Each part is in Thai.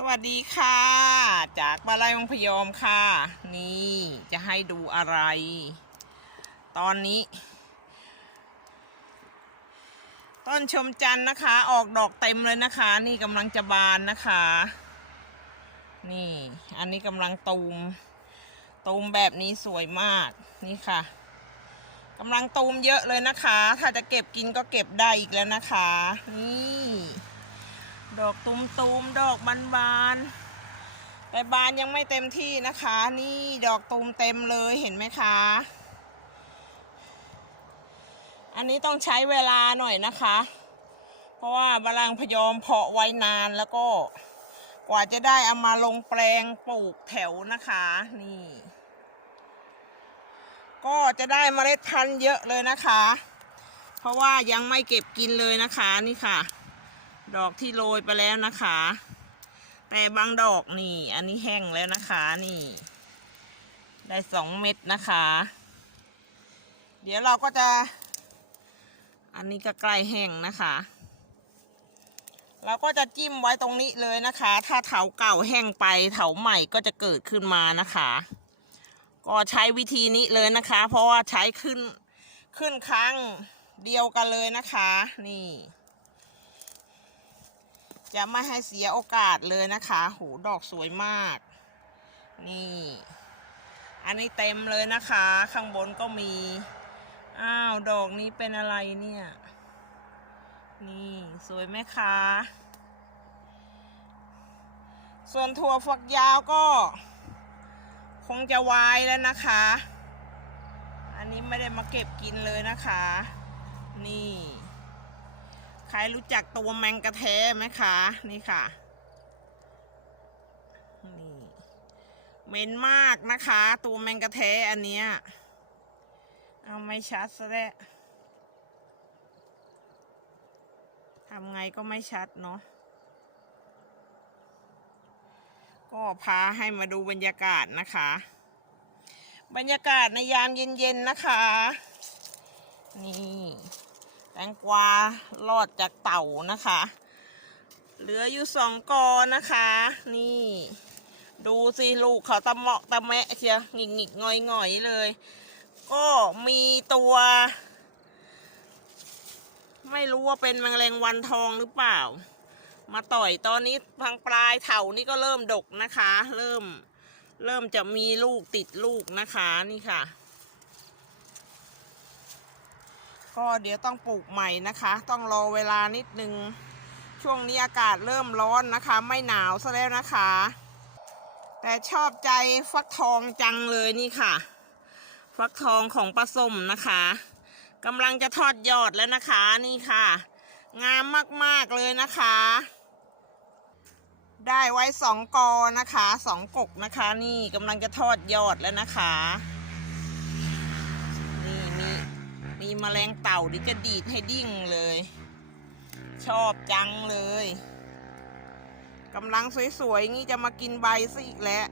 สวัสดีค่ะ จากบาลัยวังพยอมค่ะ นี่จะให้ดูอะไร ตอนนี้ ต้นชมจันนะคะ ออกดอกเต็มเลยนะคะ นี่กำลังจะบานนะคะ นี่อันนี้กำลังตูม ตูมแบบนี้สวยมากนี่ค่ะกำลังตูมเยอะเลยนะคะ ถ้าจะเก็บกินก็เก็บได้อีกแล้วนะคะ นี่ ดอกตุมตุมๆ ดอกบานบานๆแต่บานยังไม่เต็มที่นะคะ นี่ดอกตุมเต็มเลยเห็นไหมคะ อันนี้ต้องใช้เวลาหน่อยนะคะ เพราะว่าบาลังพยอมเพาะไว้นานแล้วก็ กว่าจะได้เอามาลงแปลงปลูกแถวนะคะ นี่ ก็จะได้เมล็ดพันธุ์เยอะเลยนะคะ เพราะว่ายังไม่เก็บกินเลยนะคะนี่ค่ะ ดอกที่โรยไปแล้วนะคะ แต่บางดอกนี่ อันนี้แห้งแล้วนะคะนี่ ได้สองเม็ดนะคะ เดี๋ยวเราก็จะ อันนี้ก็ใกล้แห้งนะคะ เราก็จะจิ้มไว้ตรงนี้เลยนะคะ ถ้าเถาเก่าแห้งไปเถาใหม่ก็จะเกิดขึ้นมานะคะ ก็ใช้วิธีนี้เลยนะคะ เพราะว่าใช้ขึ้นขึ้นครั้งเดียวกันเลยนะคะ นี่ จะไม่ให้เสียโอกาสเลยนะคะโหดอกสวยมาก นี่ อันนี้เต็มเลยนะคะ ข้างบนก็มี อ้าว ดอกนี้เป็นอะไรเนี่ย นี่สวยไหมคะ ส่วนถั่วฝักยาวก็ คงจะวายแล้วนะคะ อันนี้ไม่ได้มาเก็บกินเลยนะคะ นี่ ใครรู้จักตัวแมงกระแทไหมคะนี่ค่ะนี่เหม็นมากนะคะ ตัวแมงกระแทอันเนี้ยเอาไม่ชัดซะแล้วทำไงก็ไม่ชัดเนาะก็พาให้มาดูบรรยากาศนะคะ บรรยากาศในยามเย็นๆนะคะ นี่ แตงกวารอดจากเต่านะคะ เหลืออยู่สองกอนะคะ นี่ ดูสิลูกเขาตะเหมาะตะแมะเชียหงิกหงิกงอยงอยเลย ก็มีตัว ไม่รู้ว่าเป็นแมงแรงวันทองหรือเปล่า มาต่อยตอนนี้ทางปลายเถานี่ก็เริ่มดกนะคะ เริ่ม เริ่มจะมีลูกติดลูกนะคะนี่ค่ะ ก็เดี๋ยวต้องปลูกใหม่นะคะ ต้องรอเวลานิดนึง ช่วงนี้อากาศเริ่มร้อนนะคะ ไม่หนาวซะแล้วนะคะ แต่ชอบใจฟักทองจังเลยนี่ค่ะ ฟักทองของปลาส้มนะคะกำลังจะทอดยอดแล้วนะคะนี่ค่ะ งามมากๆเลยนะคะ ได้ไว้สองกอนะคะสองกกนะคะ นี่กำลังจะทอดยอดแล้วนะคะ นี่มี มีแมลงเต่าที่จะดีดให้ดิ้งเลย ชอบจังเลยกำลังสวยๆงี้จะมากินใบซะอีกแล้ว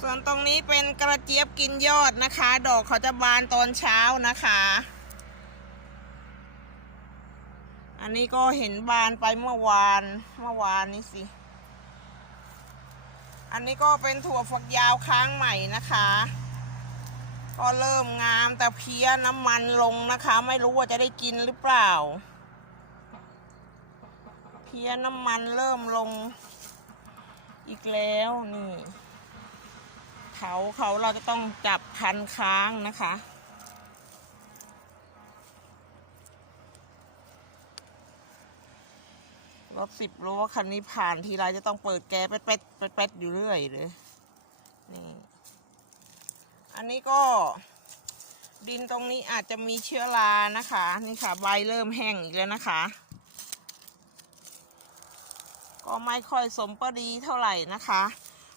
ส่วนตรงนี้เป็นกระเจี๊ยบกินยอดนะคะ ดอกเขาจะบานตอนเช้านะคะ อันนี้ก็เห็นบานไปเมื่อวานเมื่อวานนี้สิ อันนี้ก็เป็นถั่วฝักยาวค้างใหม่นะคะ ก็เริ่มงามแต่เพี้ยน้ำมันลงนะคะ ไม่รู้ว่าจะได้กินหรือเปล่า เพี้ยน้ำมันเริ่มลง อีกแล้วนี่เขาเขาเราจะต้องจับพันค้างนะคะ รถสิบล้อคันนี้ผ่านทีไรจะต้องเปิดแก๊สเป็ดเป็ดเป็ดเป็ดอยู่เรื่อยเลยนี่ อันนี้ก็ดินตรงนี้อาจจะมีเชื้อรานะคะ นี่ค่ะ ใบเริ่มแห้งอีกแล้วนะคะ ก็ไม่ค่อยสมประดีเท่าไหร่นะคะ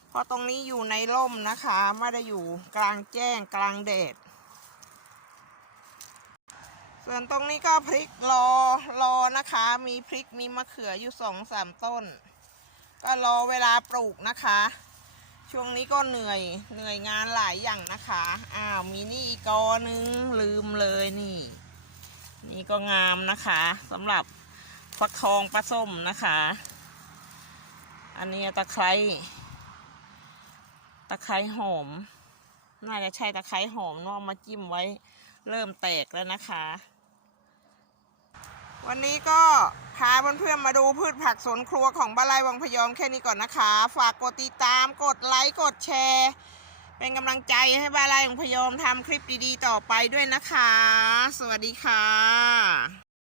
เพราะตรงนี้อยู่ในร่มนะคะไม่ได้อยู่กลางแจ้งกลางแดดส่วนตรงนี้ก็พริกรอรอนะคะ มีพริกมีมะเขืออยู่สองสามต้น ก็รอเวลาปลูกนะคะ ช่วงนี้ก็เหนื่อยเหนื่อยงานหลายอย่างนะคะ อ้าวมีนี่อีกกอนึงลืมเลยนี่ นี่ก็งามนะคะสำหรับฟักทองปลาส้มนะคะ อันนี้ตะไคร้ตะไคร้หอม น่าจะใช่ตะไคร้หอมนอามาจิ้มไว้เริ่มแตกแล้วนะคะ วันนี้ก็พาเพื่อนๆมาดูพืชผักสวนครัวของบ้านไร่วังพยอมแค่นี้ก่อนนะคะ ฝากกดติดตามกดไลค์กดแชร์ เป็นกำลังใจให้บ้านไร่วังพยอมทำคลิปดีๆต่อไปด้วยนะคะ สวัสดีค่ะ